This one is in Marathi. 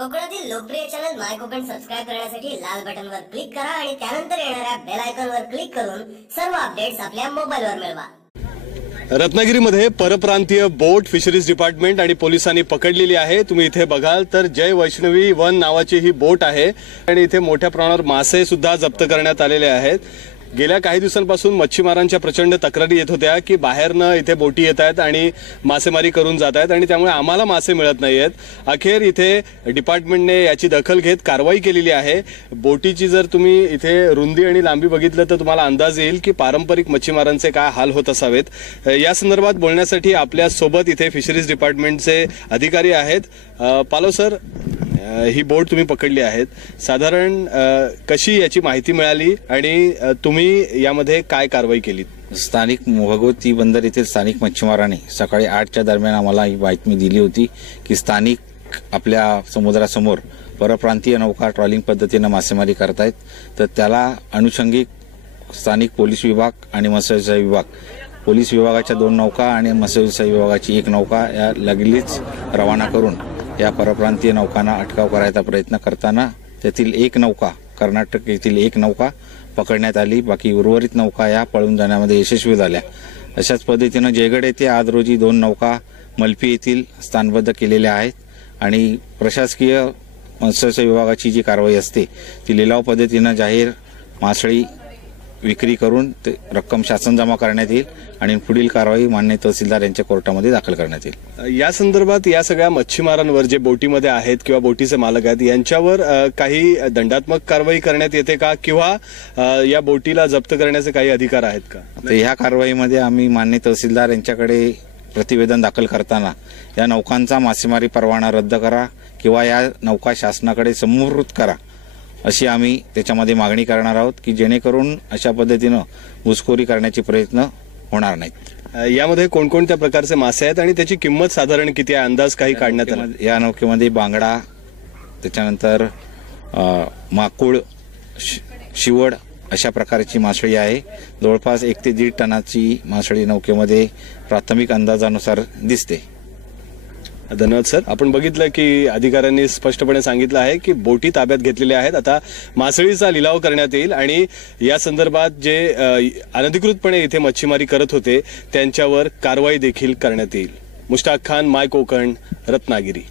कोकणातील लोकप्रिय चॅनल माय कोकण सबस्क्राइब करण्यासाठी लाल बटनवर क्लिक करा आणि त्यानंतर येणाऱ्या बेल आयकॉनवर क्लिक करून सर्व अपडेट्स आपल्या मोबाईलवर मिळवा। रत्नागिरीमध्ये परप्रांतीय बोट फिशरीज डिपार्टमेंट आणि पोलिसांनी पकडलेली आहे। तुम्ही इथे बघाल तर जय वैष्णवी वन नावाची ही बोट आहे आणि इथे मोठ्या प्रमाणावर मासे सुद्धा जप्त करण्यात आलेले आहेत। गेल्या काही दिवसांपासून मच्छीमारांच्या प्रचंड तक्रारी येत होत्या की बाहेरनं इथे बोटी येत आहेत आणि मासेमारी करून जात आहेत आणि त्यामुळे आम्हाला मासे मिळत नाहीयेत। अखेर इथे डिपार्टमेंटने याची दखल घेत कारवाई केलेली आहे। बोटीची जर तुम्ही इथे रुंदी आणि लांबी बघितलं तर तुम्हाला अंदाज येईल की पारंपरिक मच्छीमारांचे काय हाल होत असावेत। या संदर्भात बोलण्यासाठी आपल्या सोबत इथे फिशरीज डिपार्टमेंटचे अधिकारी आहेत। पालो सर, ही बोट तुम्ही पकडली आहेत, साधारण कशी याची माहिती मिळाली आणि तुम्ही यामध्ये काय कारवाई केली? स्थानिक भगवती बंदर येथील स्थानिक मच्छीमारांनी सकाळी 8च्या दरम्यान आम्हाला ही बातमी दिली होती की स्थानिक आपल्या समुद्रासमोर परप्रांतीय नौका ट्रॉलिंग पद्धतीने मासेमारी करतायत। तर त्याला अनुषंगिक स्थानिक पोलीस विभाग आणि मत्स्यव्यवसाय विभाग, पोलीस विभागाच्या 2 नौका आणि मत्स्यव्यवसाय विभागाची 1 नौका या लगेच रवाना करून या परप्रांतीय नौकांना अटकाव करायचा प्रयत्न करताना त्यातील 1 नौका, कर्नाटक येथील 1 नौका पकडण्यात आली। बाकी उर्वरित नौका या पळून जाण्यामध्ये यशस्वी झाल्या। अशाच पद्धतीने जयगड येथे आज रोजी 2 नौका मलपी येथील स्थानबद्ध केलेल्या आहेत आणि प्रशासकीय मत्स्यव्यवसाय विभागाची जी कारवाई असते ती लिलाव पद्धतीने जाहीर मासळी विक्री करून ते रक्कम शासन जमा करण्यात येईल आणि पुढील कारवाई मान्य तहसीलदार यांच्या कोर्टामध्ये दाखल करण्यात येईल। या संदर्भात या सगळ्या मच्छीमारांवर जे बोटीमध्ये आहेत किंवा बोटीचे मालक आहेत यांच्यावर काही दंडात्मक कारवाई करण्यात येते का किंवा या बोटीला जप्त करण्याचे काही अधिकार आहेत का? तर ह्या कारवाईमध्ये आम्ही मान्य तहसीलदार यांच्याकडे प्रतिवेदन दाखल करताना या नौकांचा मासेमारी परवाना रद्द करा किंवा या नौका शासनाकडे समृत करा अशी आम्ही त्याच्यामध्ये मागणी करणार आहोत की जेणेकरून अशा पद्धतीनं घुसखोरी करण्याचे प्रयत्न होणार नाहीत। यामध्ये कोणकोणत्या प्रकारचे मासे आहेत आणि त्याची किंमत साधारण किती आहे, अंदाज काही काढण्यात आला? या नौकेमध्ये बांगडा, त्याच्यानंतर माकुळ, शिवड अशा प्रकारची मासळी आहे। जवळपास 1 ते 1.5 टनाची मासळी नौकेमध्ये प्राथमिक अंदाजानुसार दिसते। धन्यवाद सर। आपण बघितलं की अधिकाऱ्यांनी स्पष्टपणे सांगितलं आहे की बोटी ताब्यात घेतलेल्या आहेत, आता मासळीचा लिलाव करण्यात येईल आणि या संदर्भात जे अनधिकृतपणे इथे मच्छीमारी करत होते त्यांच्यावर कारवाई देखील करण्यात येईल। मुश्ताक खान, माय कोकण, रत्नागिरी।